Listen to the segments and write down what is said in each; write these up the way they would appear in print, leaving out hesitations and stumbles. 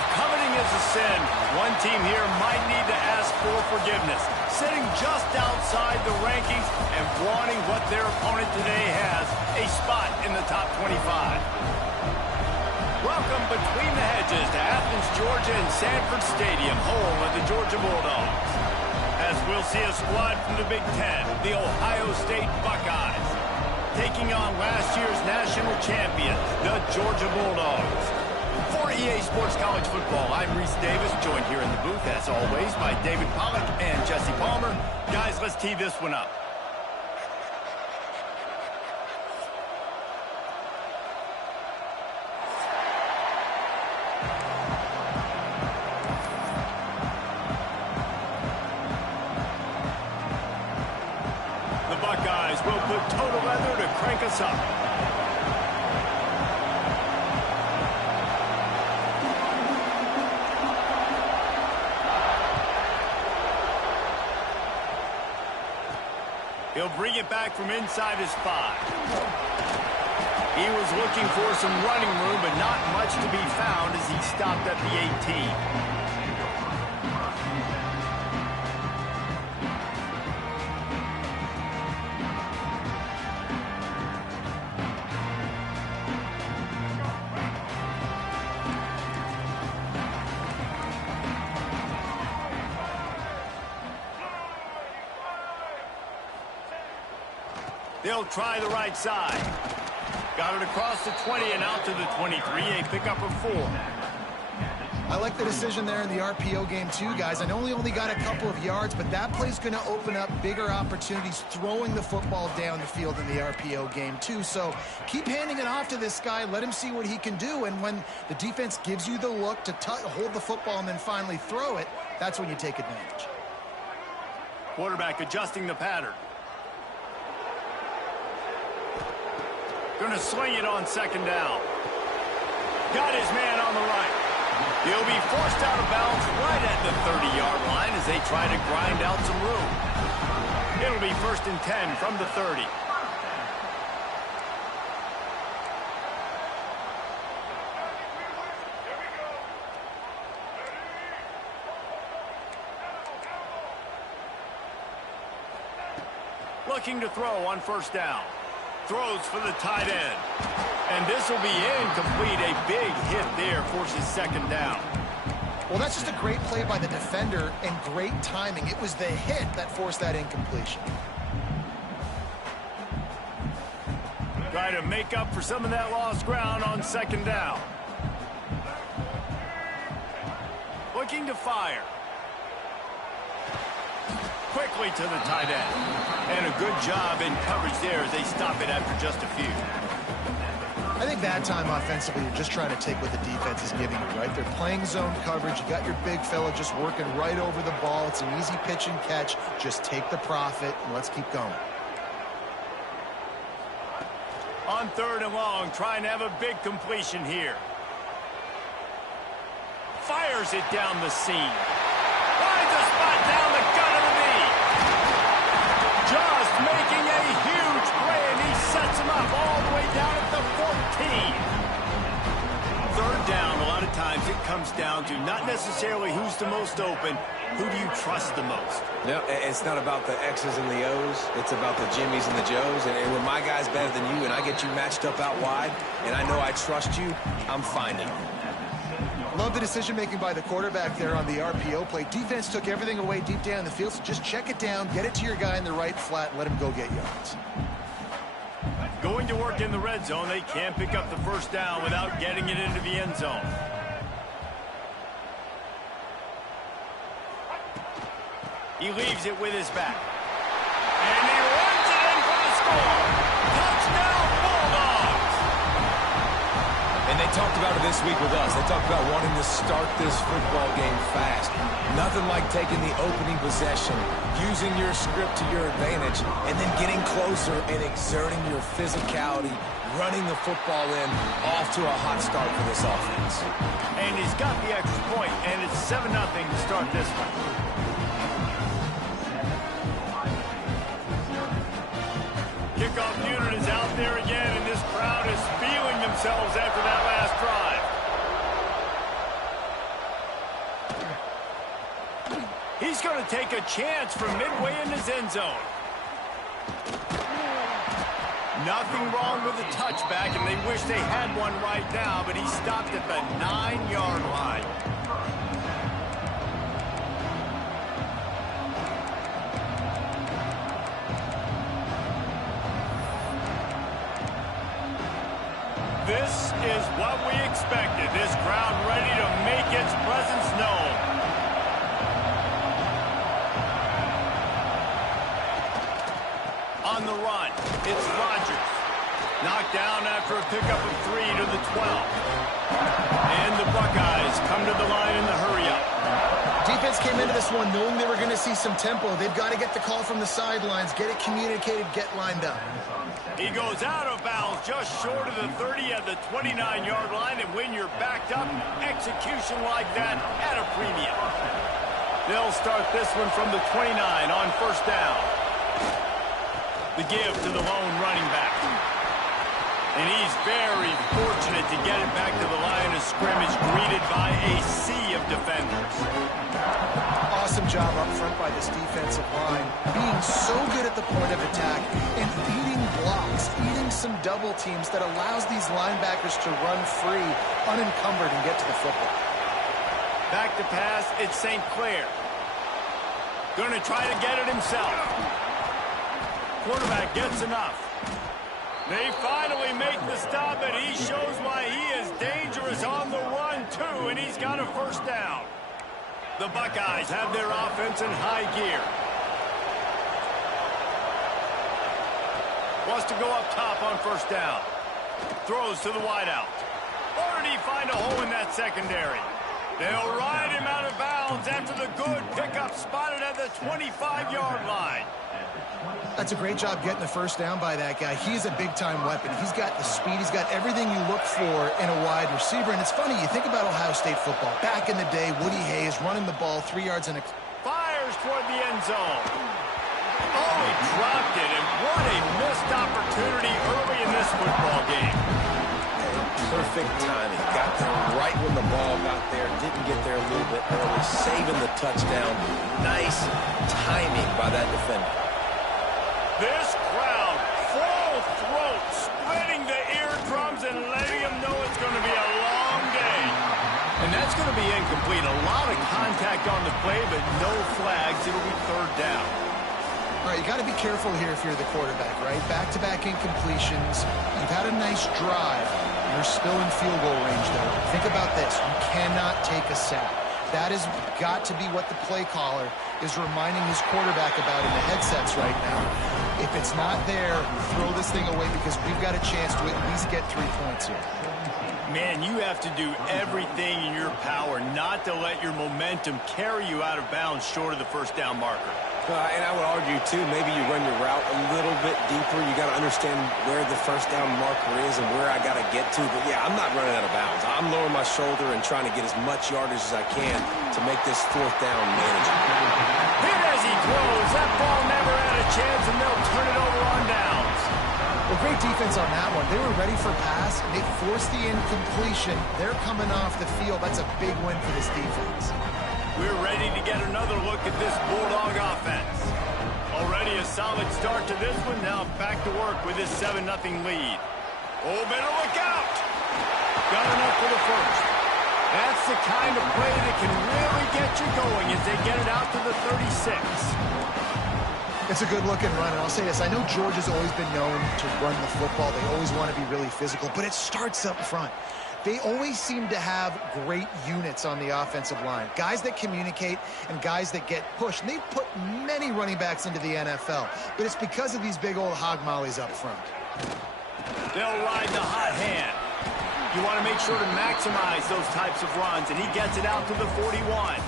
If coveting is a sin, one team here might need to ask for forgiveness, sitting just outside the rankings and wanting what their opponent today has, a spot in the top 25. Welcome between the hedges to Athens, Georgia and Sanford Stadium, home of the Georgia Bulldogs. As we'll see a squad from the Big Ten, the Ohio State Buckeyes, taking on last year's national champion, the Georgia Bulldogs. For EA Sports College Football, I'm Reese Davis, joined here in the booth, as always, by David Pollack and Jesse Palmer. Guys, let's tee this one up. The Buckeyes will put total leather to crank us up. He'll bring it back from inside his 5. He was looking for some running room, but not much to be found as he stopped at the 18. They'll try the right side. Got it across the 20 and out to the 23, a pickup of 4. I like the decision there in the RPO game too, guys. I know he only got a couple of yards, but that play's going to open up bigger opportunities throwing the football down the field in the RPO game too. So keep handing it off to this guy. Let him see what he can do. And when the defense gives you the look to hold the football and then finally throw it, that's when you take advantage. Quarterback adjusting the pattern. Going to sling it on second down. Got his man on the right. He'll be forced out of bounds right at the 30-yard line as they try to grind out some room. It'll be 1st and 10 from the 30. Looking to throw on 1st down. Throws for the tight end. And this will be incomplete. A big hit there forces 2nd down. Well, that's just a great play by the defender and great timing. It was the hit that forced that incompletion. Try to make up for some of that lost ground on 2nd down. Looking to fire. Quickly to the tight end. And a good job in coverage there as they stop it after just a few. I think that time offensively, you're just trying to take what the defense is giving you, right? They're playing zone coverage. You got your big fella just working right over the ball. It's an easy pitch and catch. Just take the profit and let's keep going. On 3rd and long, trying to have a big completion here. Fires it down the seam. Finds a spot down the gut of the knee. Just making a huge play, and he sets him up all the way down at the 14. 3rd down, a lot of times it comes down to not necessarily who's the most open, who do you trust the most? No, it's not about the X's and the O's. It's about the Jimmys and the Joes. And when my guy's better than you and I get you matched up out wide, and I know I trust you, I'm finding them. Love the decision-making by the quarterback there on the RPO play. Defense took everything away deep down the field, so just check it down, get it to your guy in the right flat, and let him go get yards. Going to work in the red zone. They can't pick up the 1st down without getting it into the end zone. He leaves it with his back. And he runs it in for the score. Touchdown, Bulldogs! And they talked about it this week with us. They talked about wanting to start this football game fast. Nothing like taking the opening possession, using your script to your advantage, and then getting closer and exerting your physicality, running the football in, off to a hot start for this offense. And he's got the extra point, and it's 7-0 to start this one. Kickoff unit is out there again, and this crowd is feeling themselves after that last drive. He's going to take a chance from midway in his end zone. Nothing wrong with the touchback, and they wish they had one right now, but he stopped at the 9-yard line. This is what we expected. This crowd ready to make its presence known. On the run, it's Rodgers. Knocked down after a pickup of 3 to the 12. And the Buckeyes come to the line in the hurry-up. Defense came into this one knowing they were going to see some tempo. They've got to get the call from the sidelines, get it communicated, get lined up. He goes out of bounds just short of the 30 at the 29-yard line, and when you're backed up, execution like that at a premium. They'll start this one from the 29 on first down. The give to the lone running back. And he's very fortunate to get it back to the line of scrimmage, greeted by a sea of defenders. Awesome job up front by this defensive line, being so good at the point of attack and eating blocks, eating some double teams that allows these linebackers to run free, unencumbered, and get to the football. Back to pass, it's St. Clair. Going to try to get it himself. Quarterback gets enough. They finally make the stop, and he shows why he is dangerous on the run, too, and he's got a first down. The Buckeyes have their offense in high gear. Wants to go up top on first down. Throws to the wideout. Or did he find a hole in that secondary? They'll ride him out of bounds after the good pickup spotted at the 25-yard line. That's a great job getting the first down by that guy. He's a big-time weapon. He's got the speed. He's got everything you look for in a wide receiver. And it's funny, you think about Ohio State football. Back in the day, Woody Hayes running the ball 3 yards in a... Fires toward the end zone. Oh, he dropped it, and what a missed opportunity early in this football game. Perfect timing. Got there right when the ball got there. Didn't get there a little bit early. Saving the touchdown. Nice timing by that defender. This crowd, full throat, splitting the eardrums and letting them know it's going to be a long day. And that's going to be incomplete. A lot of contact on the play, but no flags. It'll be third down. All right, you got to be careful here if you're the quarterback, right? Back-to-back incompletions. You've had a nice drive. You're still in field goal range, though. Think about this. You cannot take a sack. That has got to be what the play caller is reminding his quarterback about in the headsets right now. If it's not there, throw this thing away because we've got a chance to at least get 3 points here. Man, you have to do everything in your power not to let your momentum carry you out of bounds short of the first down marker. And I would argue, too, maybe you run your route a little bit deeper. You got to understand where the first down marker is and where I got to get to. But, yeah, I'm not running out of bounds. I'm lowering my shoulder and trying to get as much yardage as I can to make this fourth down manageable. Hit as he throws. That ball never had a chance, and they'll turn it over on downs. Well, great defense on that one. They were ready for pass. They forced the incompletion. They're coming off the field. That's a big win for this defense. We're ready to get another look at this Bulldog offense. Already a solid start to this one. Now back to work with this 7-0 lead. Oh, better look out. Got enough for the first. That's the kind of play that can really get you going as they get it out to the 36. It's a good-looking run, and I'll say this. I know Georgia's always been known to run the football. They always want to be really physical, but it starts up front. They always seem to have great units on the offensive line. Guys that communicate and guys that get pushed. And they've put many running backs into the NFL, but it's because of these big old hog mollies up front. They'll ride the hot hand. You want to make sure to maximize those types of runs, and he gets it out to the 41.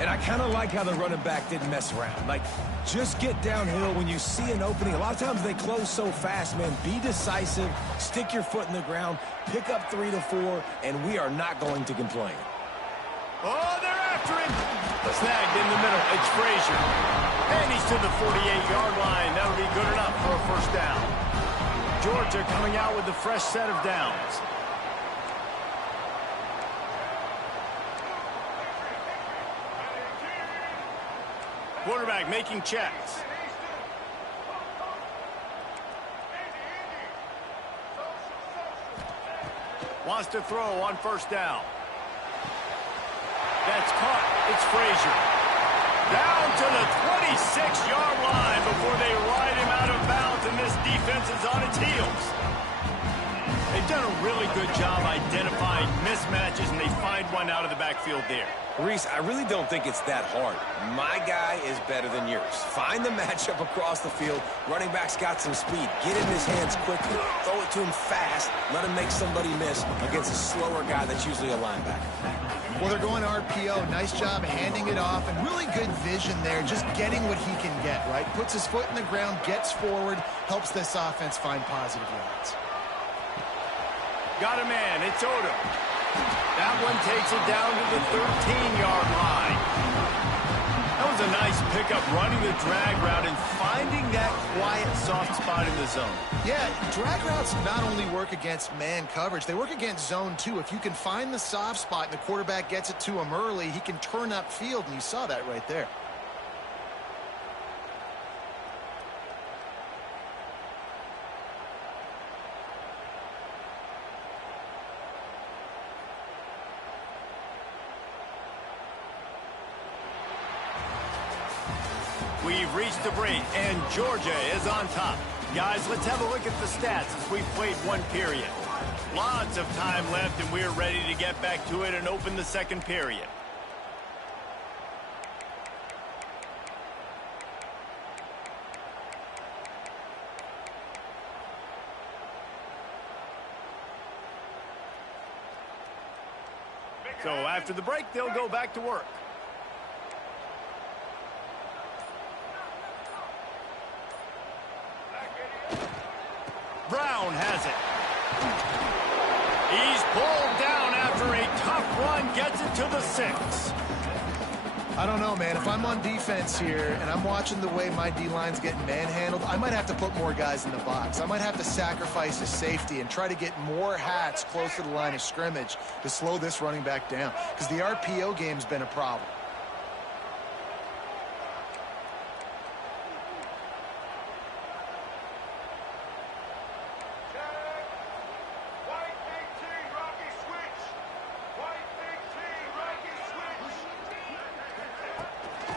And I kind of like how the running back didn't mess around. Like, just get downhill when you see an opening. A lot of times they close so fast, man. Be decisive, stick your foot in the ground, pick up 3 to 4, and we are not going to complain. Oh, they're after him. Snagged in the middle. It's Frazier. And he's to the 48-yard line. That'll be good enough for a first down. Georgia coming out with a fresh set of downs. Quarterback making checks. Wants to throw on first down. That's caught. It's Frazier. Down to the 26-yard line before they ride him out of bounds, and this defense is on its heels. They've done a really good job identifying mismatches, and they find one out of the backfield there. Reese, I really don't think it's that hard. My guy is better than yours. Find the matchup across the field. Running back's got some speed. Get in his hands quickly. Throw it to him fast. Let him make somebody miss against a slower guy that's usually a linebacker. Well, they're going RPO. Nice job handing it off, and really good vision there, just getting what he can get, right? Puts his foot in the ground, gets forward, helps this offense find positive yards. Got a man. It's Odom. That one takes it down to the 13-yard line. That was a nice pickup, running the drag route and finding that quiet, soft spot in the zone. Yeah, drag routes not only work against man coverage, they work against zone too. If you can find the soft spot and the quarterback gets it to him early, he can turn upfield, and you saw that right there. We've reached the break, and Georgia is on top. Guys, let's have a look at the stats as we've played one period. Lots of time left, and we're ready to get back to it and open the second period. So after the break, they'll go back to work. Brown has it. He's pulled down after a tough run, gets it to the 6. I don't know, man. If I'm on defense here and I'm watching the way my D-line's getting manhandled, I might have to put more guys in the box. I might have to sacrifice his safety and try to get more hats close to the line of scrimmage to slow this running back down, because the RPO game's been a problem.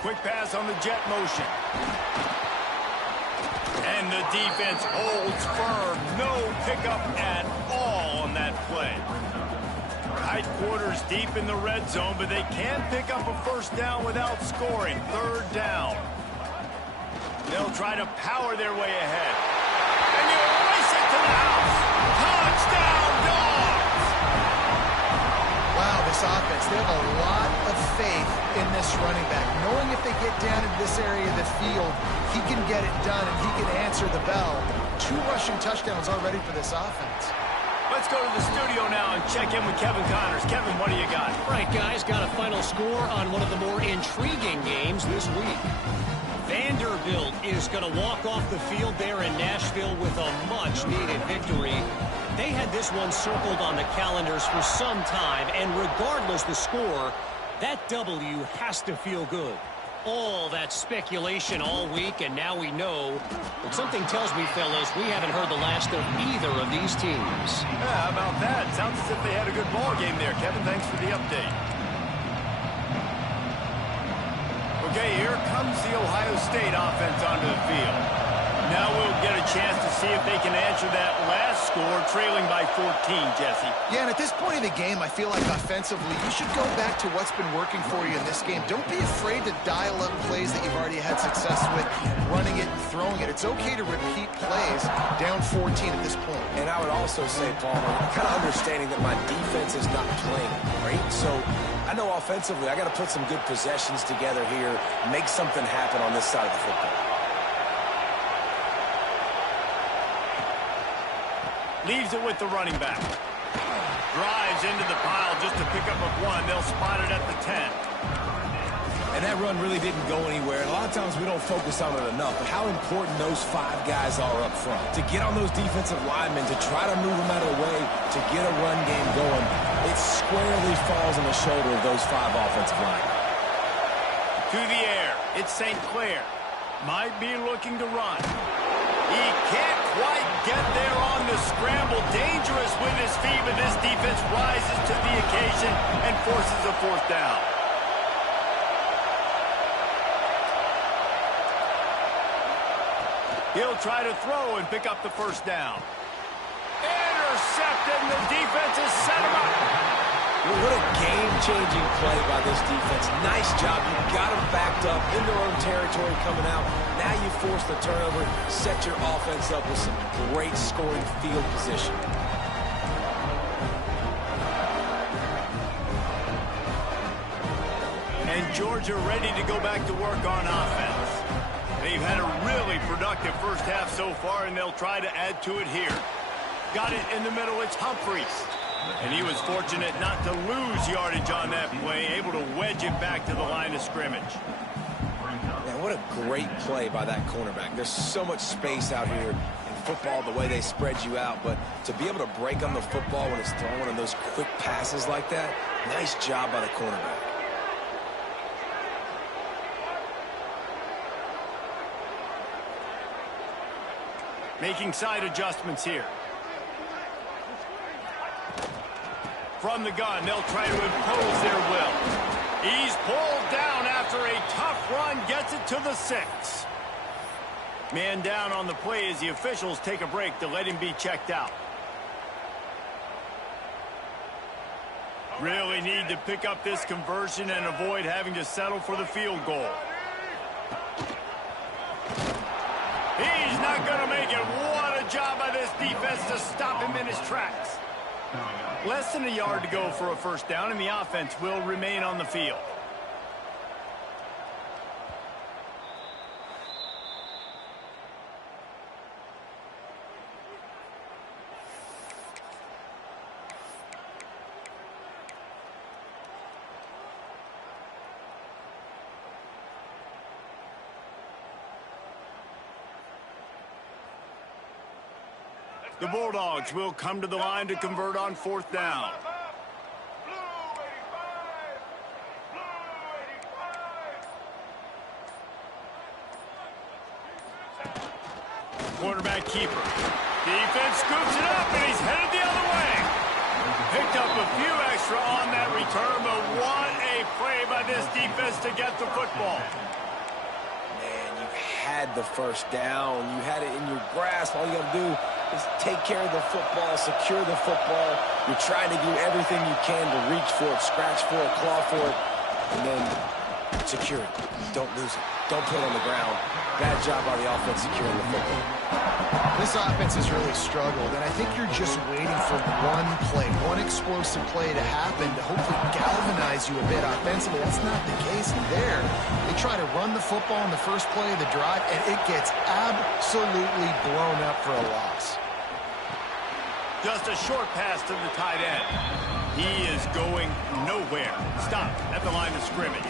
Quick pass on the jet motion. And the defense holds firm. No pickup at all on that play. Tight quarters deep in the red zone, but they can pick up a first down without scoring. Third down. They'll try to power their way ahead. And you race it to the house. Touchdown, Dogs! Wow, this offense, they have a lot of faith in this running back, knowing if they get down in this area of the field, he can get it done and he can answer the bell. 2 rushing touchdowns already for this offense. Let's go to the studio now and check in with Kevin Connors. Kevin, what do you got? Right, guys, got a final score on one of the more intriguing games this week. Vanderbilt is going to walk off the field there in Nashville with a much-needed victory. They had this one circled on the calendars for some time, and regardless the score, that W has to feel good. All that speculation all week, and now we know. But something tells me, fellas, we haven't heard the last of either of these teams. Yeah, how about that? Sounds as if they had a good ball game there. Kevin, thanks for the update. Okay, here comes the Ohio State offense onto the field. Now we'll get a chance to see if they can answer that last score, trailing by 14, Jesse. Yeah, and at this point in the game, I feel like offensively, you should go back to what's been working for you in this game. Don't be afraid to dial up plays that you've already had success with, running it and throwing it. It's okay to repeat plays down 14 at this point. And I would also say, Palmer, kind of understanding that my defense is not playing great, so I know offensively I got to put some good possessions together here, make something happen on this side of the football. Leaves it with the running back. Drives into the pile just to pick up a 1. They'll spot it at the 10. And that run really didn't go anywhere. And a lot of times we don't focus on it enough, but how important those 5 guys are up front. To get on those defensive linemen, to try to move them out of the way, to get a run game going, it squarely falls on the shoulder of those 5 offensive linemen. To the air. It's St. Clair. Might be looking to run. He can't quite get there on the scramble. Dangerous with his feet, but this defense rises to the occasion and forces a fourth down. He'll try to throw and pick up the first down. Intercepted, and the defense has set him up. Well, what a game-changing play by this defense. Nice job. You got them backed up in their own territory coming out. Now you force the turnover, set your offense up with some great scoring field position. And Georgia ready to go back to work on offense. They've had a really productive first half so far, and they'll try to add to it here. Got it in the middle. It's Humphries. And he was fortunate not to lose yardage on that play, able to wedge it back to the line of scrimmage. Man, what a great play by that cornerback. There's so much space out here in football, the way they spread you out, but to be able to break on the football when it's thrown on those quick passes like that, nice job by the cornerback. Making side adjustments here. From the gun, they'll try to impose their will. He's pulled down after a tough run, gets it to the 6. Man down on the play as the officials take a break to let him be checked out. Really need to pick up this conversion and avoid having to settle for the field goal. He's not going to make it. What a job by this defense to stop him in his tracks. Less than a yard to go for a first down, and the offense will remain on the field. The Bulldogs will come to the line to convert on fourth down. Quarterback keeper. Defense scoops it up, and he's headed the other way. Picked up a few extra on that return, but what a play by this defense to get the football. Had the first down. You had it in your grasp. All you got to do is take care of the football, secure the football. You're trying to do everything you can to reach for it, scratch for it, claw for it, and then secure it. Don't lose it. Don't put it on the ground. Bad job by the offense securing the football. This offense has really struggled, and I think you're just waiting for one play, one explosive play to happen to hopefully galvanize you a bit offensively. That's not the case there. They try to run the football in the first play of the drive, and it gets absolutely blown up for a loss. Just a short pass to the tight end. He is going nowhere. Stop at the line of scrimmage.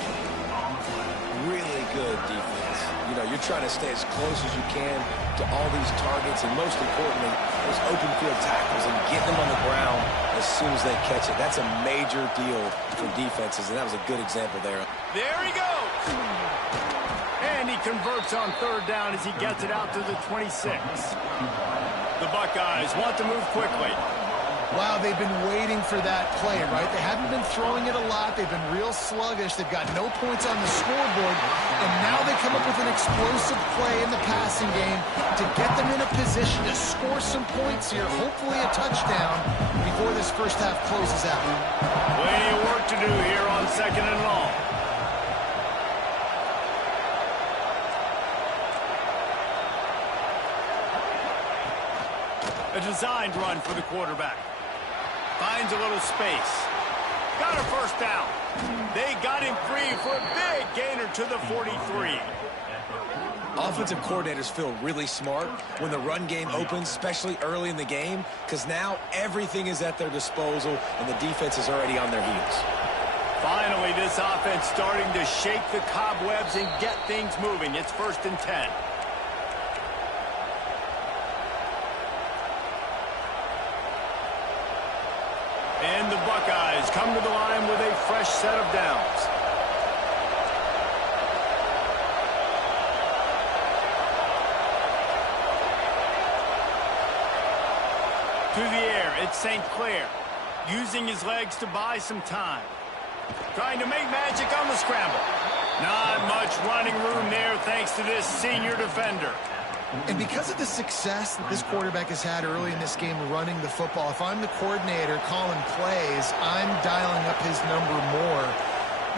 Really good defense. You know, you're trying to stay as close as you can to all these targets, and most importantly, those open field tackles, and getting them on the ground as soon as they catch it. That's a major deal for defenses, and that was a good example there. There he goes. And he converts on third down as he gets it out to the 26. The Buckeyes want to move quickly. Wow, they've been waiting for that play, right? They haven't been throwing it a lot. They've been real sluggish. They've got no points on the scoreboard. And now they come up with an explosive play in the passing game to get them in a position to score some points here, hopefully a touchdown, before this first half closes out. Plenty of work to do here on second and long. A designed run for the quarterback. Finds a little space. Got a first down. They got him free for a big gainer to the 43. Offensive coordinators feel really smart when the run game opens, especially early in the game, because now everything is at their disposal and the defense is already on their heels. Finally, this offense starting to shake the cobwebs and get things moving. It's 1st and 10. And the Buckeyes come to the line with a fresh set of downs. To the air, it's St. Clair. Using his legs to buy some time. Trying to make magic on the scramble. Not much running room there thanks to this senior defender. And because of the success that this quarterback has had early in this game running the football, if I'm the coordinator calling plays, I'm dialing up his number more.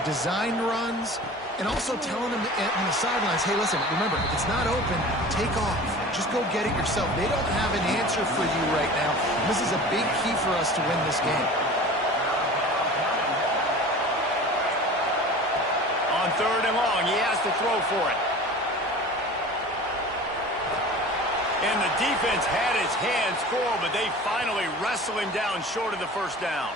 Designed runs, and also telling him on the sidelines, hey, listen, remember, if it's not open, take off. Just go get it yourself. They don't have an answer for you right now. This is a big key for us to win this game. On 3rd and long, he has to throw for it. And the defense had his hands full, but they finally wrestle him down short of the first down.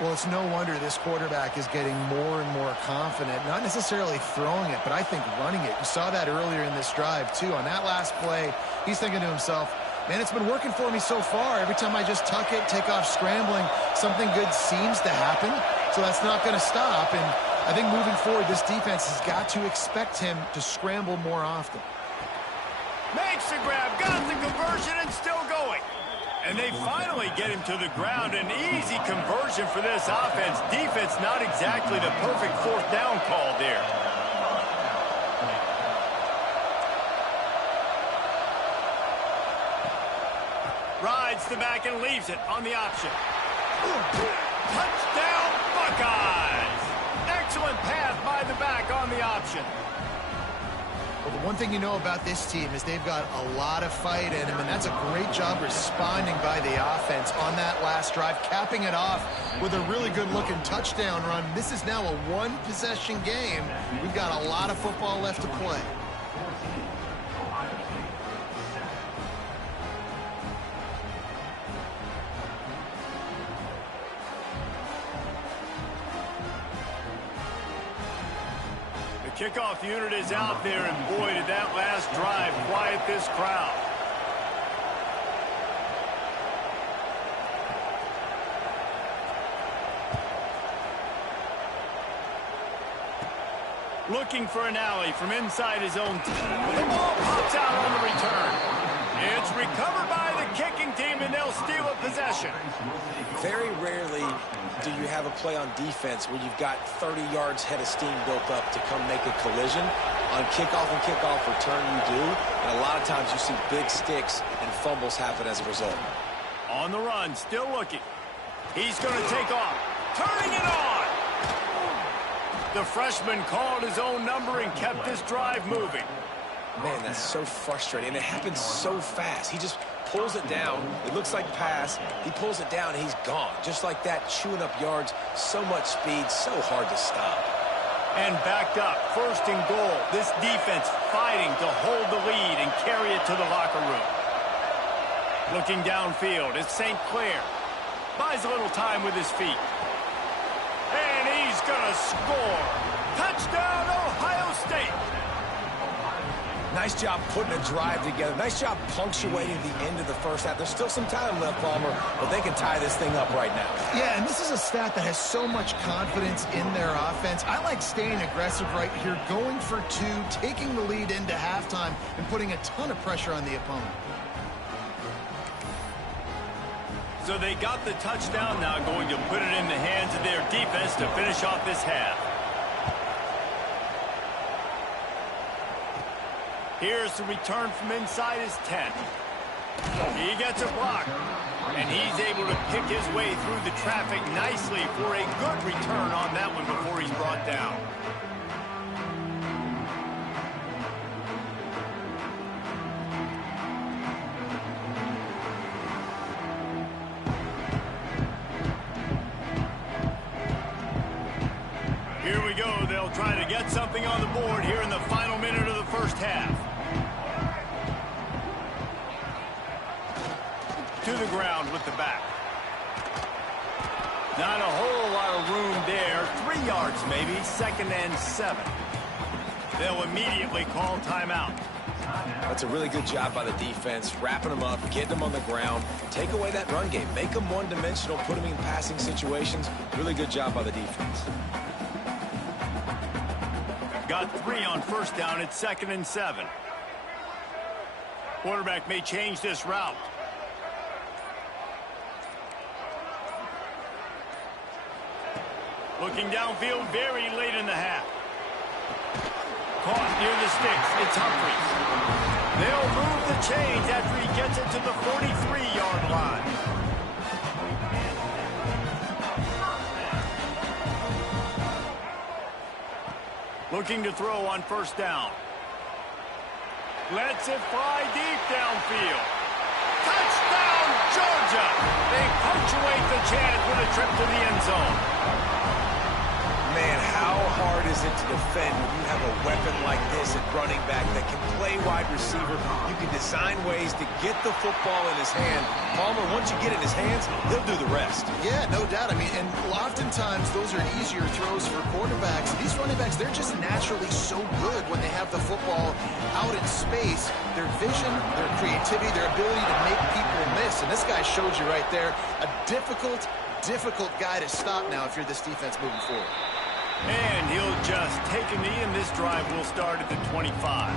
Well, it's no wonder this quarterback is getting more and more confident, not necessarily throwing it, but I think running it. You saw that earlier in this drive, too. On that last play, he's thinking to himself, man, it's been working for me so far. Every time I just tuck it, take off scrambling, something good seems to happen, so that's not going to stop. And I think moving forward, this defense has got to expect him to scramble more often. Makes the grab, got the conversion, and still going. And they finally get him to the ground. An easy conversion for this offense. Defense not exactly the perfect 4th down call there. Rides the back and leaves it on the option. Touchdown, Buckeyes! Excellent pass by the back on the option. Well, the one thing you know about this team is they've got a lot of fight in them, and that's a great job responding by the offense on that last drive, capping it off with a really good-looking touchdown run. This is now a one-possession game. We've got a lot of football left to play. Kickoff unit is out there, and boy, did that last drive quiet this crowd. Looking for an alley from inside his own team. The ball pops out on the return. It's recovered by the kicking team, and they'll steal a possession. Very rarely do you have a play on defense where you've got 30 yards head of steam built up to come make a collision. On kickoff and kickoff return, you do. And a lot of times you see big sticks and fumbles happen as a result. On the run, still looking. He's going to take off. Turning it on. The freshman called his own number and kept this drive moving. Man, that's so frustrating. And it happens so fast. He just pulls it down. It looks like pass. He pulls it down, and he's gone. Just like that, chewing up yards. So much speed, so hard to stop. And backed up, 1st and goal. This defense fighting to hold the lead and carry it to the locker room. Looking downfield, it's St. Clair. Buys a little time with his feet. And he's going to score. Touchdown, Ohio State. Nice job putting a drive together. Nice job punctuating the end of the first half. There's still some time left, Palmer, but they can tie this thing up right now. Yeah, and this is a stat that has so much confidence in their offense. I like staying aggressive right here, going for 2, taking the lead into halftime, and putting a ton of pressure on the opponent. So they got the touchdown, now going to put it in the hands of their defense to finish off this half. Here's the return from inside his 10. He gets a block, and he's able to pick his way through the traffic nicely for a good return on that one before he's brought down. Here we go. They'll try to get something on the board here in the final minute of the first half. To the ground with the back. Not a whole lot of room there. 3 yards maybe. 2nd and 7. They'll immediately call timeout. That's a really good job by the defense, wrapping them up, getting them on the ground, take away that run game, make them one-dimensional, put them in passing situations. Really good job by the defense. Got 3 on 1st down. It's 2nd and 7. Quarterback may change this route. Looking downfield very late in the half. Caught near the sticks. It's Humphries. They'll move the chains after he gets it to the 43-yard line. Looking to throw on first down. Lets it fly deep downfield. Touchdown, Georgia! They punctuate the chance with a trip to the end zone. Man, how hard is it to defend when you have a weapon like this at running back that can play wide receiver? You can design ways to get the football in his hand. Palmer, once you get it in his hands, he'll do the rest. Yeah, no doubt. I mean, and oftentimes those are easier throws for quarterbacks. These running backs, they're just naturally so good when they have the football out in space. Their vision, their creativity, their ability to make people miss. And this guy showed you right there, a difficult guy to stop now if you're this defense moving forward. And he'll just take a knee, and this drive will start at the 25.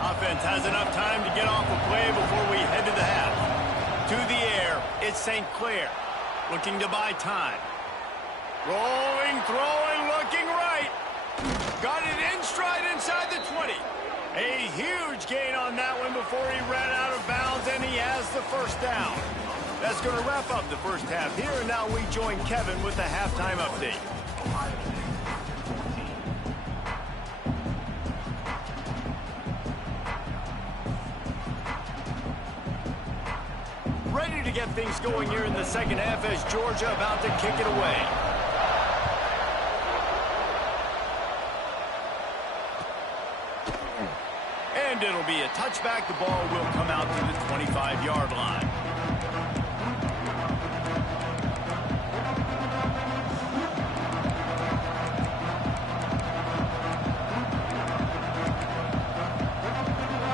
Offense has enough time to get off a play before we head to the half. To the air, it's St. Clair, looking to buy time. Rolling, throwing, looking right. Got it in stride inside the 20. A huge gain on that one before he ran out of bounds, and he has the first down. That's going to wrap up the first half here, and now we join Kevin with the halftime update. Ready to get things going here in the second half as Georgia about to kick it away. And it'll be a touchback. The ball will come out to the 25-yard line.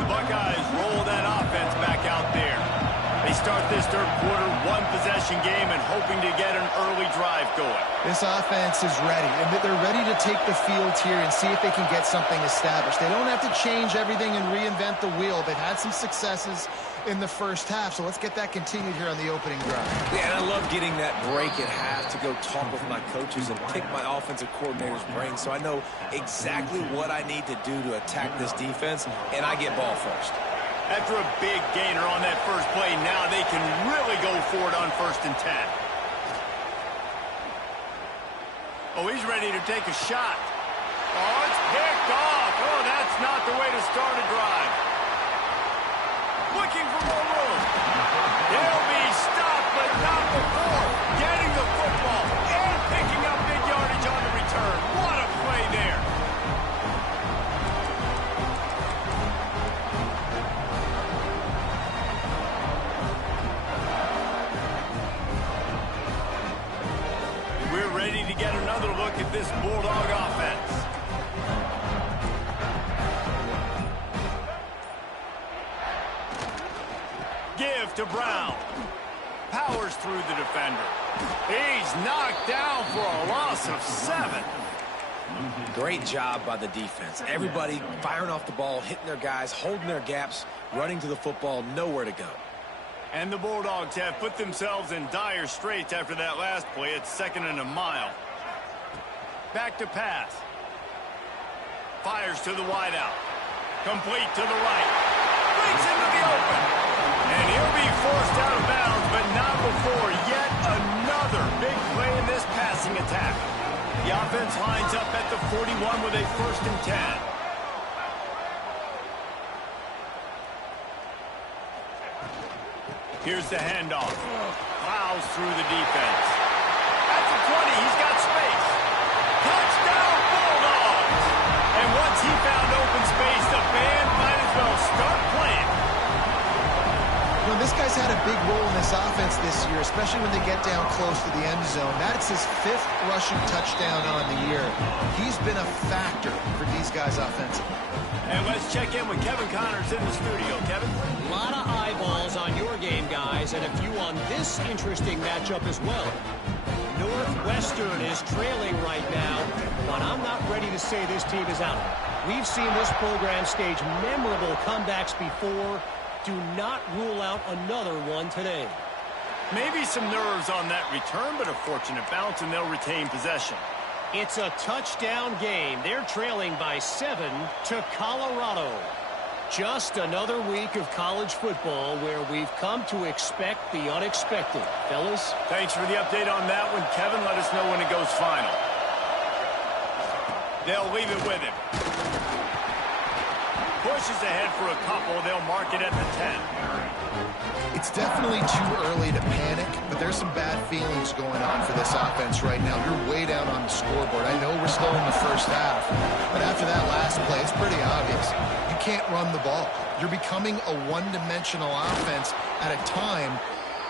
The Buckeyes roll that offense back out there. They start this third quarter, one-possession game, and hoping to get an early drive going. This offense is ready, and they're ready to take the field here and see if they can get something established. They don't have to change everything and reinvent the wheel. They've had some successes in the first half, so let's get that continued here on the opening drive. Yeah, and I love getting that break at half to go talk with my coaches and pick my offensive coordinator's brain so I know exactly what I need to do to attack this defense, and I get ball first. After a big gainer on that first play, now they can really go for it on 1st and 10. Oh, he's ready to take a shot. Oh, it's picked off. Oh, that's not the way to start a drive. Looking for more room. They'll be stopped, but not before getting the football and picking up big yardage on the return. What a play there. We're ready to get another look at this Bulldog offense. Give to Brown. Powers through the defender. He's knocked down for a loss of 7. Great job by the defense. Everybody firing off the ball, hitting their guys, holding their gaps, running to the football, nowhere to go. And the Bulldogs have put themselves in dire straits after that last play. It's 2nd and a mile. Back to pass. Fires to the wideout. Complete to the right. Breaks into the open. And he'll be forced out of bounds, but not before yet another big play in this passing attack. The offense lines up at the 41 with a 1st and 10. Here's the handoff. Plows through the defense. At the 20, he's got space. Touchdown, Bulldogs! And once he found open space, the band might as well start playing. You know, this guy's had a big role in this offense this year, especially when they get down close to the end zone. That's his 5th rushing touchdown on the year. He's been a factor for these guys offensively. And let's check in with Kevin Connors in the studio. Kevin? A lot of eyeballs on your game, guys, and a few on this interesting matchup as well. Northwestern is trailing right now, but I'm not ready to say this team is out. We've seen this program stage memorable comebacks before. Do not rule out another one today. Maybe some nerves on that return, but a fortunate bounce, and they'll retain possession. It's a touchdown game. They're trailing by 7 to Colorado. Just another week of college football where we've come to expect the unexpected. Fellas? Thanks for the update on that one, Kevin. Let us know when it goes final. They'll leave it with him. Pushes ahead for a couple. They'll mark it at the 10. It's definitely too early to panic, but there's some bad feelings going on for this offense right now. You're way down on the scoreboard. I know we're still in the first half, but after that last play, it's pretty obvious. You can't run the ball. You're becoming a one-dimensional offense at a time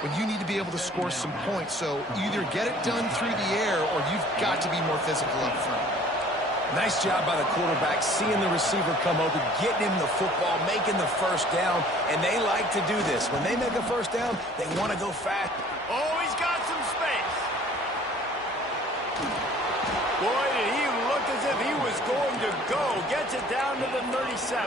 when you need to be able to score some points. So either get it done through the air or you've got to be more physical up front. Nice job by the quarterback, seeing the receiver come open, getting him the football, making the first down, and they like to do this. When they make a first down, they want to go fast. Oh, he's got some space. Boy, did he look as if he was going to go. Gets it down to the 37.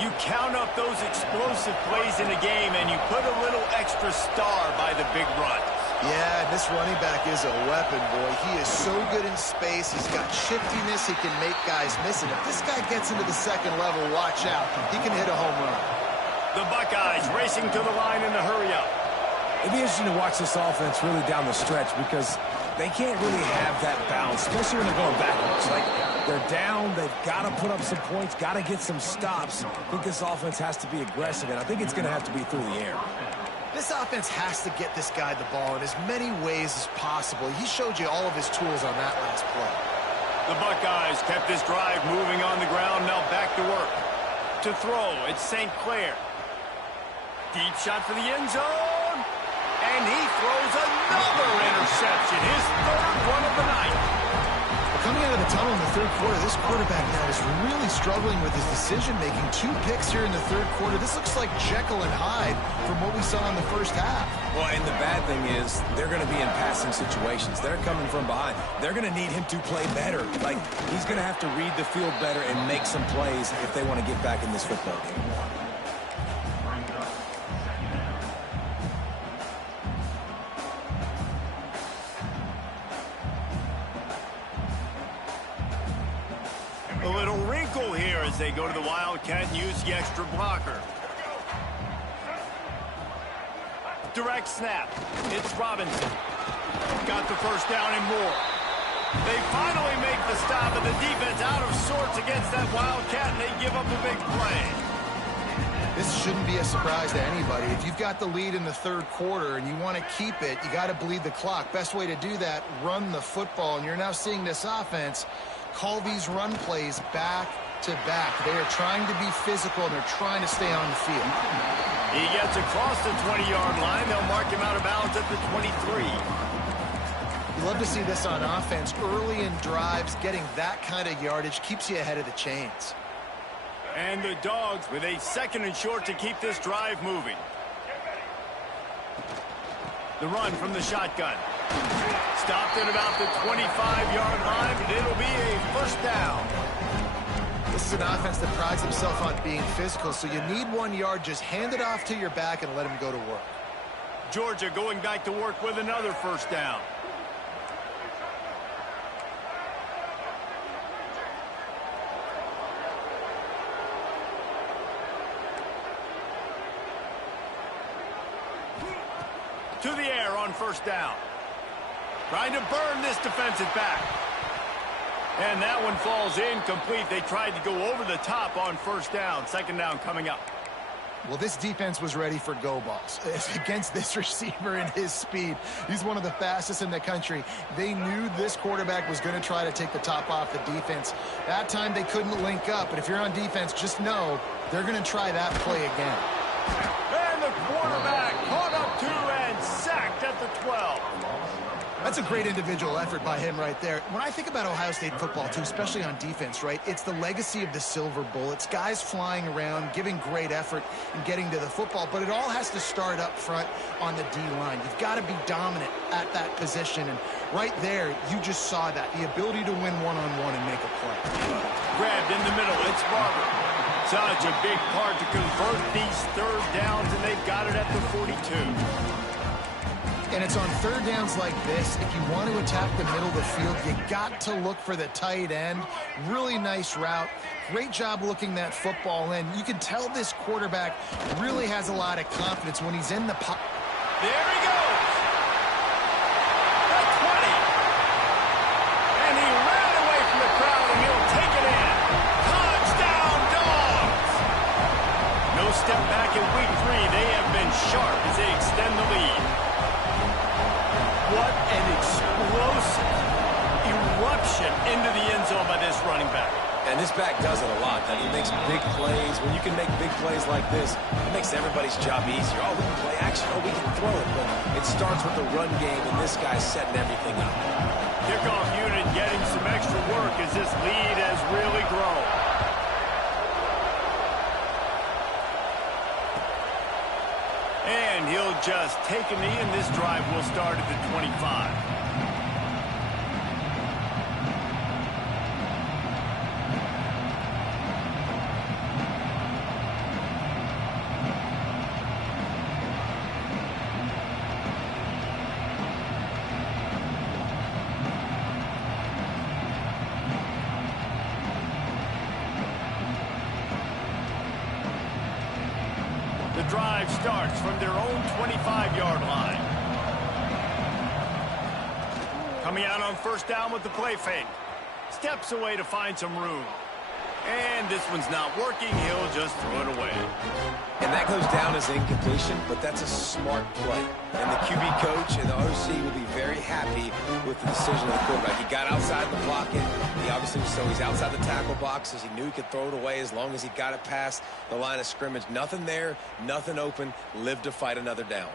You count up those explosive plays in a game, and you put a little extra star by the big run. Yeah, this running back is a weapon, boy. He is so good in space. He's got shiftiness. He can make guys miss it. If this guy gets into the second level, watch out. He can hit a home run. The Buckeyes racing to the line in the hurry-up. It'd be interesting to watch this offense really down the stretch because they can't really have that balance, especially when they're going backwards. Like, they're down, they've got to put up some points, got to get some stops. I think this offense has to be aggressive, and I think it's going to have to be through the air. This offense has to get this guy the ball in as many ways as possible. He showed you all of his tools on that last play. The Buckeyes kept this drive moving on the ground, now back to work. To throw, it's St. Clair. Deep shot for the end zone. And he throws another interception, his third one of the night. Coming out of the tunnel in the third quarter, this quarterback now is really struggling with his decision-making. 2 picks here in the third quarter. This looks like Jekyll and Hyde from what we saw in the first half. Well, and the bad thing is they're going to be in passing situations. They're coming from behind. They're going to need him to play better. Like, he's going to have to read the field better and make some plays if they want to get back in this football game. A little wrinkle here as they go to the Wildcat and use the extra blocker. Direct snap. It's Robinson. Got the first down and more. They finally make the stop, and the defense out of sorts against that Wildcat, and they give up a big play. This shouldn't be a surprise to anybody. If you've got the lead in the third quarter and you want to keep it, you got to bleed the clock. Best way to do that, run the football. And you're now seeing this offense call these run plays back to back. They are trying to be physical, and they're trying to stay on the field. He gets across the 20-yard line. They'll mark him out of bounds at the 23. You love to see this on offense. Early in drives, getting that kind of yardage keeps you ahead of the chains. And the Dogs with a 2nd and short to keep this drive moving. The run from the shotgun. Stopped at about the 25-yard line, but it'll be a first down. This is an offense that prides himself on being physical, so you need 1 yard. Just hand it off to your back and let him go to work. Georgia going back to work with another first down. To the air on first down. Trying to burn this defensive back. And that one falls incomplete. They tried to go over the top on first down. 2nd down coming up. Well, this defense was ready for go balls. Against this receiver and his speed. He's one of the fastest in the country. They knew this quarterback was going to try to take the top off the defense. That time they couldn't link up. But if you're on defense, just know they're going to try that play again. And the quarterback caught up to and sacked at the 12. That's a great individual effort by him right there. When I think about Ohio State football, too, especially on defense, right, it's the legacy of the Silver Bullets, guys flying around, giving great effort and getting to the football, but it all has to start up front on the D-line. You've got to be dominant at that position, and right there, you just saw that, the ability to win one-on-one and make a play. Grabbed in the middle, it's Barber. Such a big part to convert these third downs, and they've got it at the 42. And it's on third downs like this, if you want to attack the middle of the field, you got to look for the tight end. Really nice route. Great job looking that football in. You can tell this quarterback really has a lot of confidence when he's in the pocket. There he goes. The 20. And he ran away from the crowd, and he'll take it in. Touchdown, Dogs. No step back in week 3. They have been sharp as they extend the lead. What an explosive eruption into the end zone by this running back. And this back does it a lot. He makes big plays. When you can make big plays like this, it makes everybody's job easier. Oh, we can play action. Oh, we can throw it. But it starts with the run game, and this guy's setting everything up. Kickoff unit getting some extra work as this lead has really grown. And he'll just take a knee, and this drive will start at the 25. The drive starts from their own 25-yard line. Coming out on first down with the play fake. Steps away to find some room. And this one's not working. He'll just throw it away. And that goes down as incompletion, but that's a smart play. And the QB coach and the OC will be very happy with the decision of the quarterback. He got outside the pocket. He obviously, so he's outside the tackle boxes. He knew he could throw it away as long as he got it past the line of scrimmage. Nothing there, nothing open. Live to fight another down.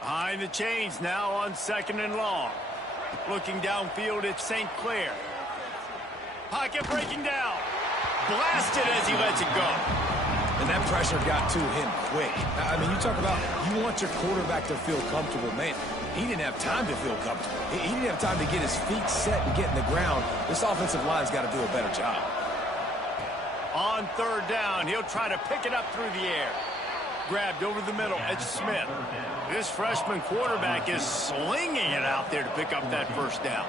Behind the chains now on 2nd and long. Looking downfield, it's St. Clair. Pocket breaking down. Blasted as he lets it go. And that pressure got to him quick. I mean, you talk about you want your quarterback to feel comfortable. Man, he didn't have time to feel comfortable. He didn't have time to get his feet set and get in the ground. This offensive line's got to do a better job. On third down, he'll try to pick it up through the air. Grabbed over the middle. It's Smith. This freshman quarterback is slinging it out there to pick up that first down.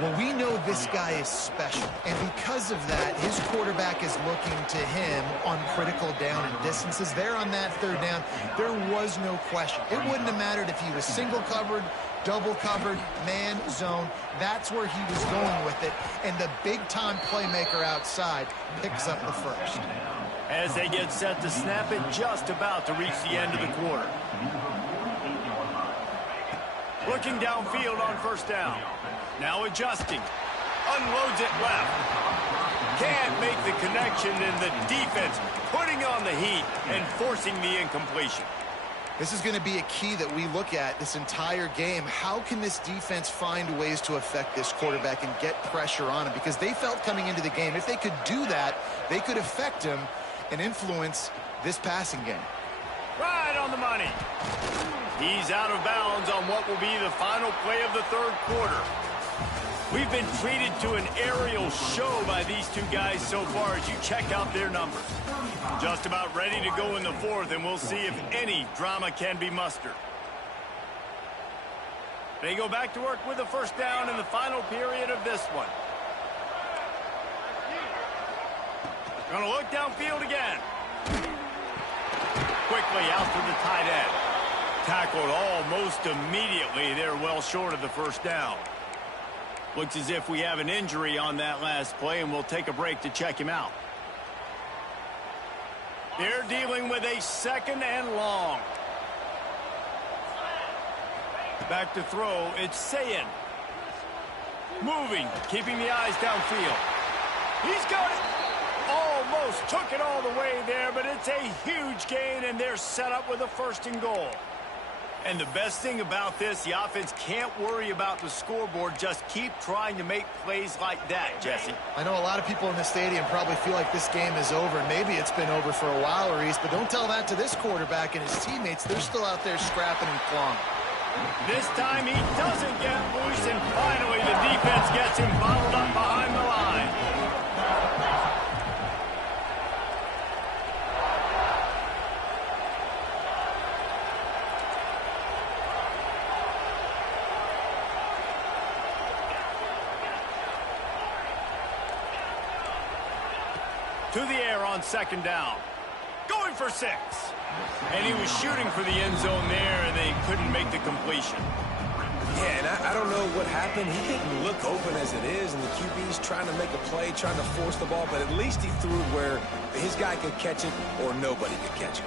Well, we know this guy is special, and because of that, his quarterback is looking to him on critical down and distances. There on that third down, there was no question. It wouldn't have mattered if he was single covered, double covered, man, zone. That's where he was going with it, and the big-time playmaker outside picks up the first. As they get set to snap it, just about to reach the end of the quarter. Looking downfield on first down. Now adjusting. Unloads it left. Can't make the connection, and the defense putting on the heat and forcing the incompletion. This is going to be a key that we look at this entire game. How can this defense find ways to affect this quarterback and get pressure on him? Because they felt coming into the game, if they could do that, they could affect him and influence this passing game. Right on the money. He's out of bounds on what will be the final play of the third quarter. We've been treated to an aerial show by these two guys so far as you check out their numbers. Just about ready to go in the fourth, and we'll see if any drama can be mustered. They go back to work with the first down in the final period of this one. Gonna look downfield again. Quickly out to the tight end. Tackled almost immediately. They're well short of the first down. Looks as if we have an injury on that last play, and we'll take a break to check him out. They're dealing with a 2nd and long. Back to throw, it's Sayin. Moving, keeping the eyes downfield. He's got it. Almost took it all the way there, but it's a huge gain, and they're set up with a 1st and goal. And the best thing about this, the offense can't worry about the scoreboard. Just keep trying to make plays like that, Jesse. I know a lot of people in the stadium probably feel like this game is over. Maybe it's been over for a while, Reese, but don't tell that to this quarterback and his teammates. They're still out there scrapping and clawing. This time he doesn't get loose, and finally the defense gets him bottled up behind the line. To the air on 2nd down. Going for 6. And he was shooting for the end zone there, and they couldn't make the completion. Yeah, and I don't know what happened. He didn't look open as it is, and the QB's trying to make a play, trying to force the ball, but at least he threw it where his guy could catch it or nobody could catch it.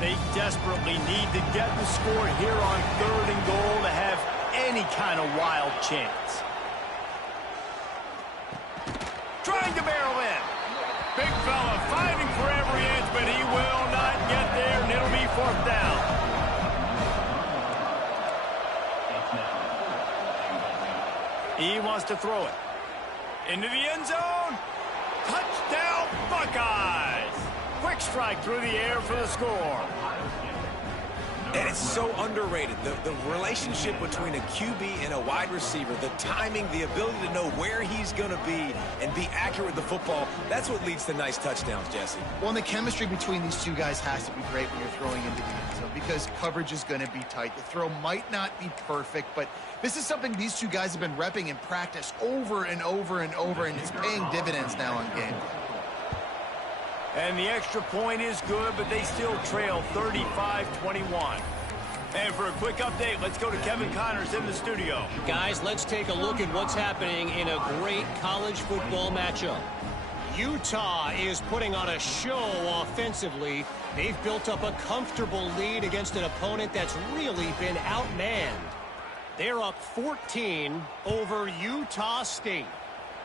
They desperately need to get the score here on 3rd and goal to have any kind of wild chance. Trying to barrel in. Big fella fighting for every inch, but he will not get there, and it'll be 4th down. He wants to throw it. Into the end zone. Touchdown, Buckeyes. Quick strike through the air for the score. And it's so underrated. The relationship between a QB and a wide receiver, the timing, the ability to know where he's going to be and be accurate with the football, that's what leads to nice touchdowns, Jesse. Well, and the chemistry between these two guys has to be great when you're throwing into the end zone because coverage is going to be tight. The throw might not be perfect, but this is something these two guys have been repping in practice over and over and over, and it's paying dividends now on game day. And the extra point is good, but they still trail 35-21. And for a quick update, let's go to Kevin Connors in the studio. Guys, let's take a look at what's happening in a great college football matchup. Utah is putting on a show offensively. They've built up a comfortable lead against an opponent that's really been outmanned. They're up 14 over Utah State.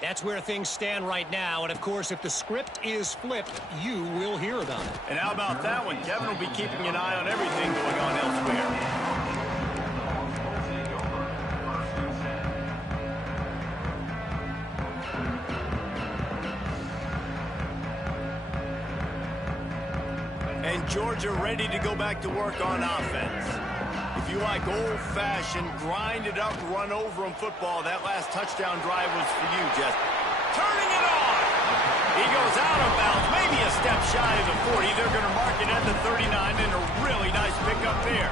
That's where things stand right now, and of course, if the script is flipped, you will hear about it. And how about that one? Kevin will be keeping an eye on everything going on elsewhere. And Georgia ready to go back to work on offense. If you like old-fashioned, grind-it-up, run-over-'em football, that last touchdown drive was for you, Jess. Turning it on! He goes out of bounds, maybe a step shy of the 40. They're going to mark it at the 39, and a really nice pickup there.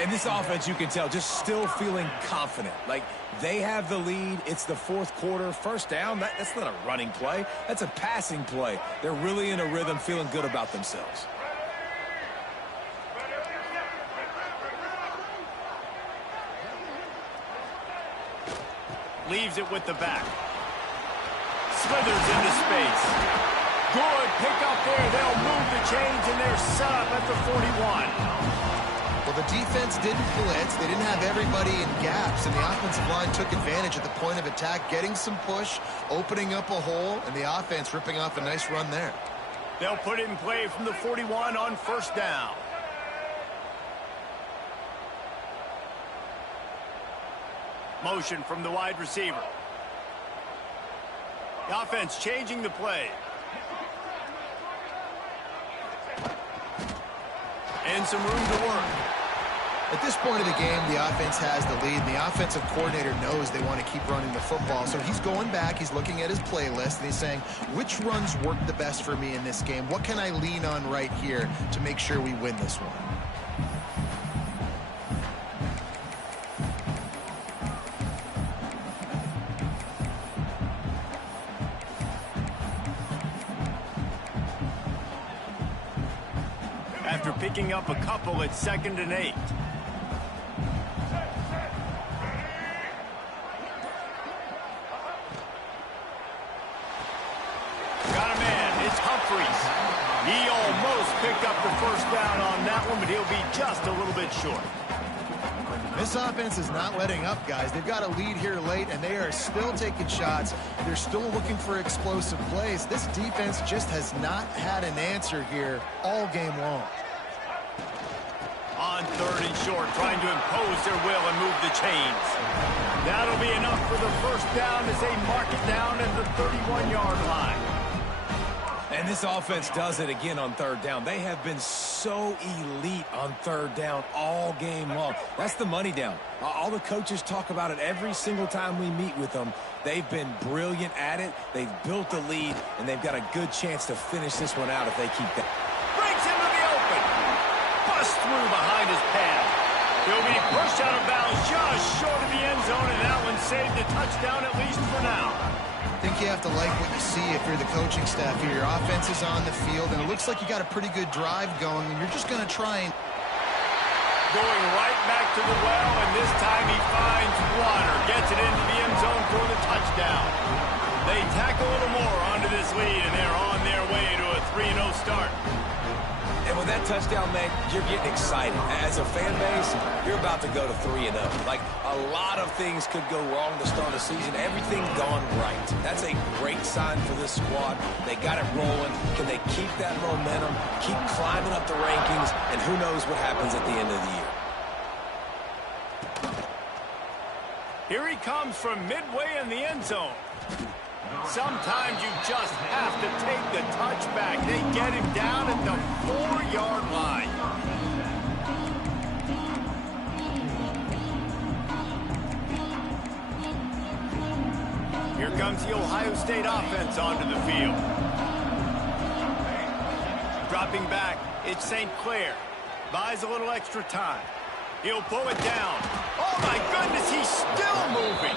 And this offense, you can tell, just still feeling confident. Like, they have the lead. It's the 4th quarter. 1st down, that's not a running play. That's a passing play. They're really in a rhythm, feeling good about themselves. Leaves it with the back. Slithers into space. Good pickup there. They'll move the chains, and they're set up at the 41. Well, the defense didn't blitz. They didn't have everybody in gaps, and the offensive line took advantage at the point of attack, getting some push, opening up a hole, and the offense ripping off a nice run there. They'll put it in play from the 41 on 1st down. Motion from the wide receiver. The offense changing the play. And some room to work. At this point of the game, the offense has the lead, and the offensive coordinator knows they want to keep running the football. So he's going back, he's looking at his playlist, and he's saying, which runs work the best for me in this game? What can I lean on right here to make sure we win this one? After picking up a couple at 2nd and 8. Freese. He almost picked up the first down on that one, but he'll be just a little bit short. This offense is not letting up, guys. They've got a lead here late, and they are still taking shots. They're still looking for explosive plays. This defense just has not had an answer here all game long. On 3rd and short, trying to impose their will and move the chains. That'll be enough for the first down as they mark it down at the 31-yard line. And this offense does it again on 3rd down. They have been so elite on 3rd down all game long. That's the money down. All the coaches talk about it every single time we meet with them. They've been brilliant at it. They've built a lead, and they've got a good chance to finish this one out if they keep that. Breaks into the open. Bust through behind his pad. He'll be pushed out of bounds just short of the end zone, and that one saved a touchdown at least for now. I think you have to like what you see if you're the coaching staff here. Your offense is on the field, and it looks like you got a pretty good drive going, and you're just going to try and... Going right back to the well, and this time he finds water. Gets it into the end zone for the touchdown. They tack a little more onto this lead, and they're on their way to a 3-0 start. And with that touchdown, man, you're getting excited. As a fan base, you're about to go to 3-0. Like, a lot of things could go wrong to start a season. Everything gone right. That's a great sign for this squad. They got it rolling. Can they keep that momentum, keep climbing up the rankings, and who knows what happens at the end of the year. Here he comes from midway in the end zone. Sometimes you just have to take the touchback. They get him down at the 4-yard line. Here comes the Ohio State offense onto the field. Dropping back, it's St. Clair. Buys a little extra time. He'll pull it down. Oh, my goodness, he's still moving.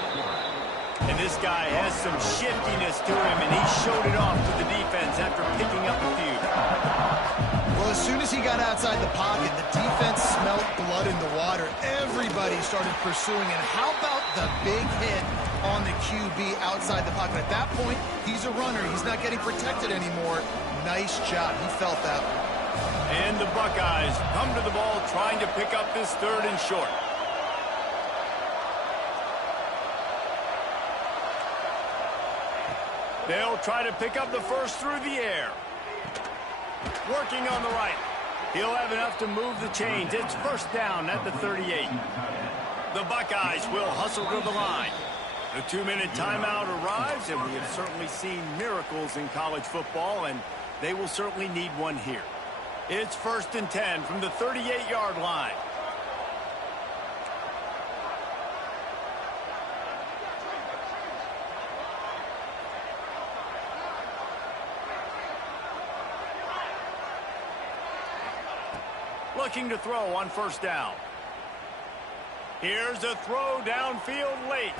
And this guy has some shiftiness to him, and he showed it off to the defense after picking up a few. Well, as soon as he got outside the pocket, the defense smelled blood in the water. Everybody started pursuing, and how about the big hit on the QB outside the pocket? At that point, he's a runner. He's not getting protected anymore. Nice job. He felt that one. And the Buckeyes come to the ball trying to pick up this 3rd and short. They'll try to pick up the first through the air. Working on the right. He'll have enough to move the chains. It's first down at the 38. The Buckeyes will hustle to the line. The 2-minute timeout arrives, and we have certainly seen miracles in college football, and they will certainly need one here. It's 1st and 10 from the 38-yard line. Looking to throw on first down. Here's a throw downfield late.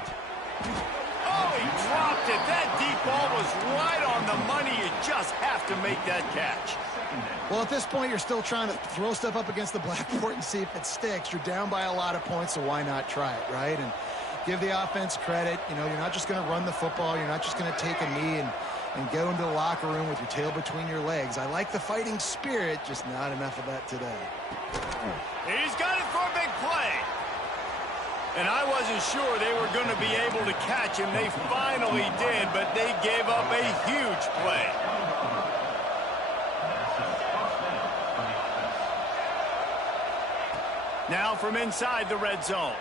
Oh, he dropped it. That deep ball was right on the money. You just have to make that catch. Well, at this point, you're still trying to throw stuff up against the blackboard and see if it sticks. You're down by a lot of points, so why not try it, right? And give the offense credit. You know, you're not just going to run the football. You're not just going to take a knee and go into the locker room with your tail between your legs. I like the fighting spirit, just not enough of that today. He's got it for a big play. And I wasn't sure they were going to be able to catch him. They finally did, but they gave up a huge play. Now from inside the red zone.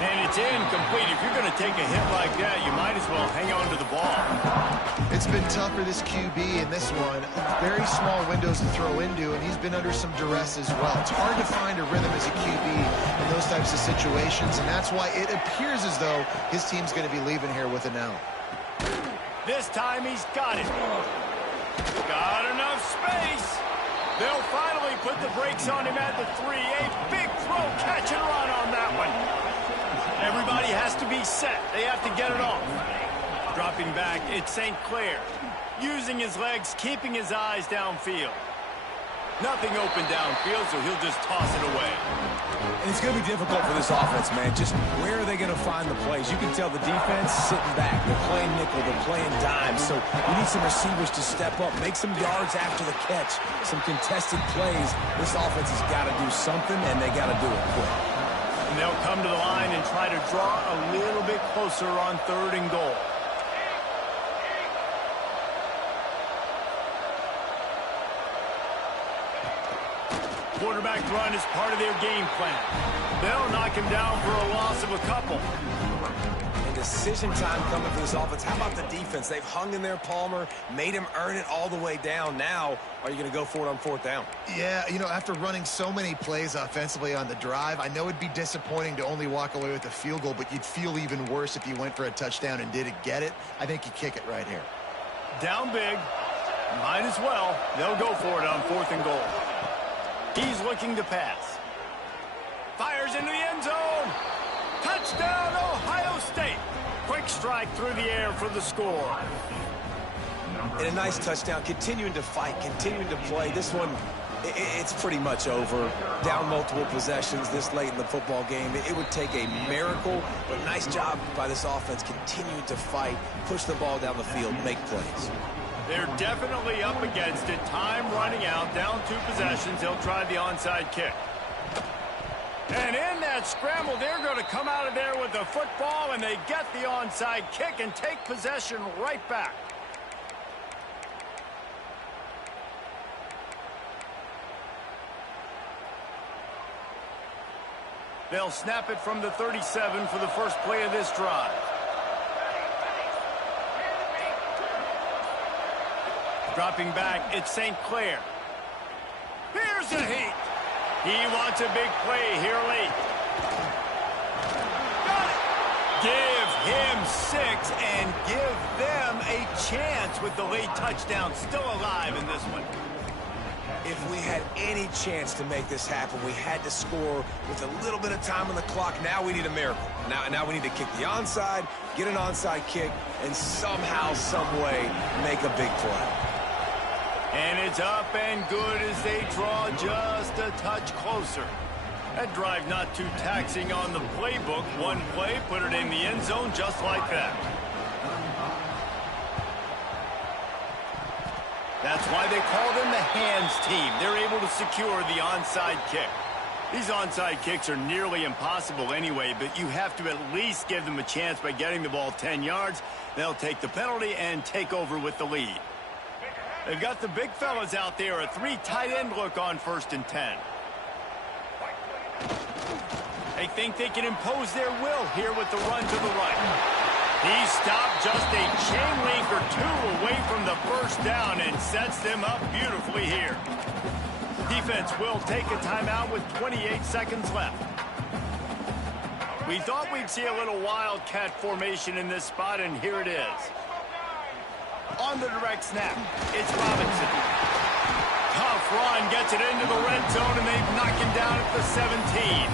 And it's incomplete. If you're going to take a hit like that, you might as well hang on to the ball. It's been tough for this QB in this one. Very small windows to throw into, and he's been under some duress as well. It's hard to find a rhythm as a QB in those types of situations, and that's why it appears as though his team's going to be leaving here with an L. This time he's got it. Got enough space. They'll finally put the brakes on him at the 3. A big throw, catch and run on that one. Everybody has to be set. They have to get it off. Dropping back, it's St. Clair. Using his legs, keeping his eyes downfield. Nothing open downfield, so he'll just toss it away. And it's going to be difficult for this offense, man. Just where are they going to find the plays? You can tell the defense sitting back. They're playing nickel. They're playing dime. So we need some receivers to step up, make some yards after the catch, some contested plays. This offense has got to do something, and they got to do it quick. And they'll come to the line and try to draw a little bit closer on 3rd and goal. Quarterback run is part of their game plan. They'll knock him down for a loss of a couple. And decision time coming for this offense. How about the defense? They've hung in there, Palmer, made him earn it all the way down. Now, are you going to go for it on 4th down? Yeah, you know, after running so many plays offensively on the drive, I know it'd be disappointing to only walk away with a field goal, but you'd feel even worse if you went for a touchdown and didn't get it. I think you kick it right here. Down big. Might as well. They'll go for it on 4th and goal. He's looking to pass. Fires into the end zone. Touchdown, Ohio State. Quick strike through the air for the score. And a nice touchdown. Continuing to fight, continuing to play. This one, it's pretty much over. Down multiple possessions this late in the football game. It would take a miracle, but nice job by this offense continuing to fight, push the ball down the field, make plays. They're definitely up against it. Time running out. Down 2 possessions. He'll try the onside kick. And in that scramble, they're going to come out of there with the football, and they get the onside kick and take possession right back. They'll snap it from the 37 for the first play of this drive. Dropping back, it's St. Clair. Here's the heat. He wants a big play here late. Got it. Give him 6 and give them a chance with the late touchdown still alive in this one. If we had any chance to make this happen, we had to score with a little bit of time on the clock. Now we need a miracle. Now we need to kick the onside, get an onside kick, and somehow, some way, make a big play. And it's up and good as they draw just a touch closer. That drive not too taxing on the playbook. One play, put it in the end zone just like that. That's why they call them the hands team. They're able to secure the onside kick. These onside kicks are nearly impossible anyway, but you have to at least give them a chance by getting the ball 10 yards. They'll take the penalty and take over with the lead. They've got the big fellas out there, a 3 tight end look on 1st and 10. They think they can impose their will here with the run to the right. He stopped just a chain link or 2 away from the first down and sets them up beautifully here. Defense will take a timeout with 28 seconds left. We thought we'd see a little wildcat formation in this spot, and here it is. On the direct snap, it's Robinson. Tough run, gets it into the red zone, and they've knocked him down at the 17.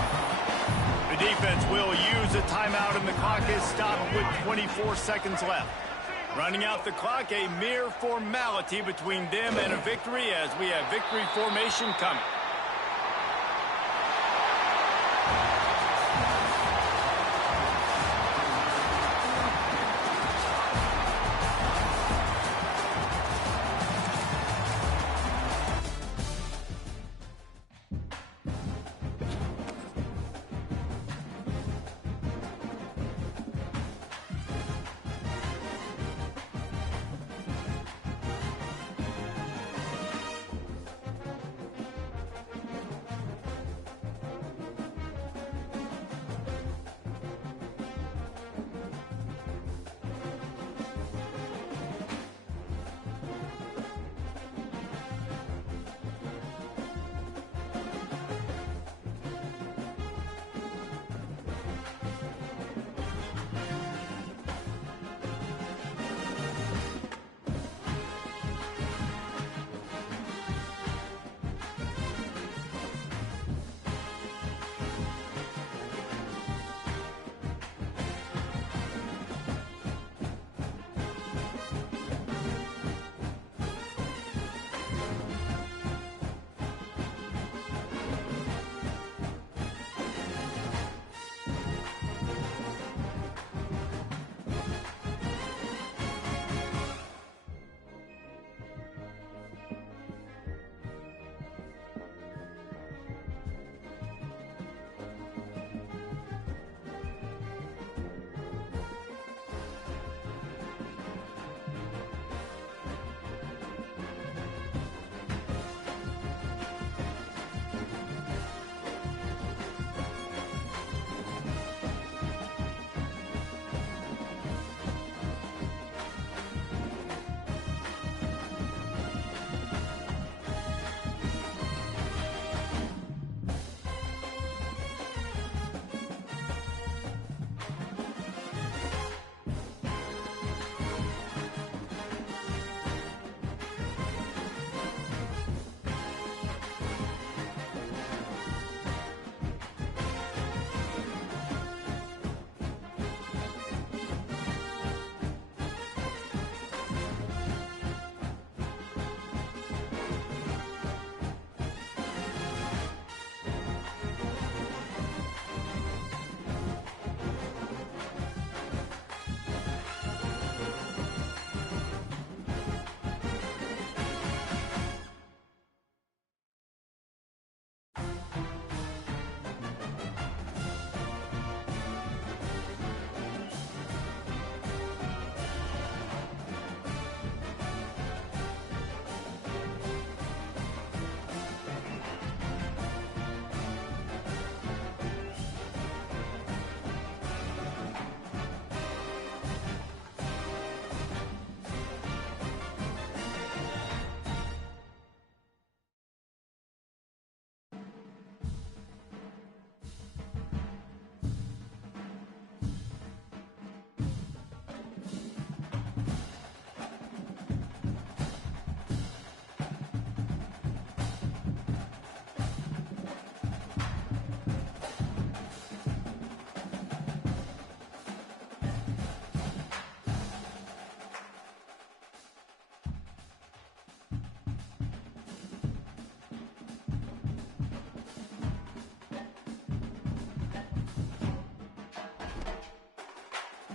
The defense will use a timeout, and the clock is stopped with 24 seconds left. Running out the clock, a mere formality between them and a victory as we have victory formation coming.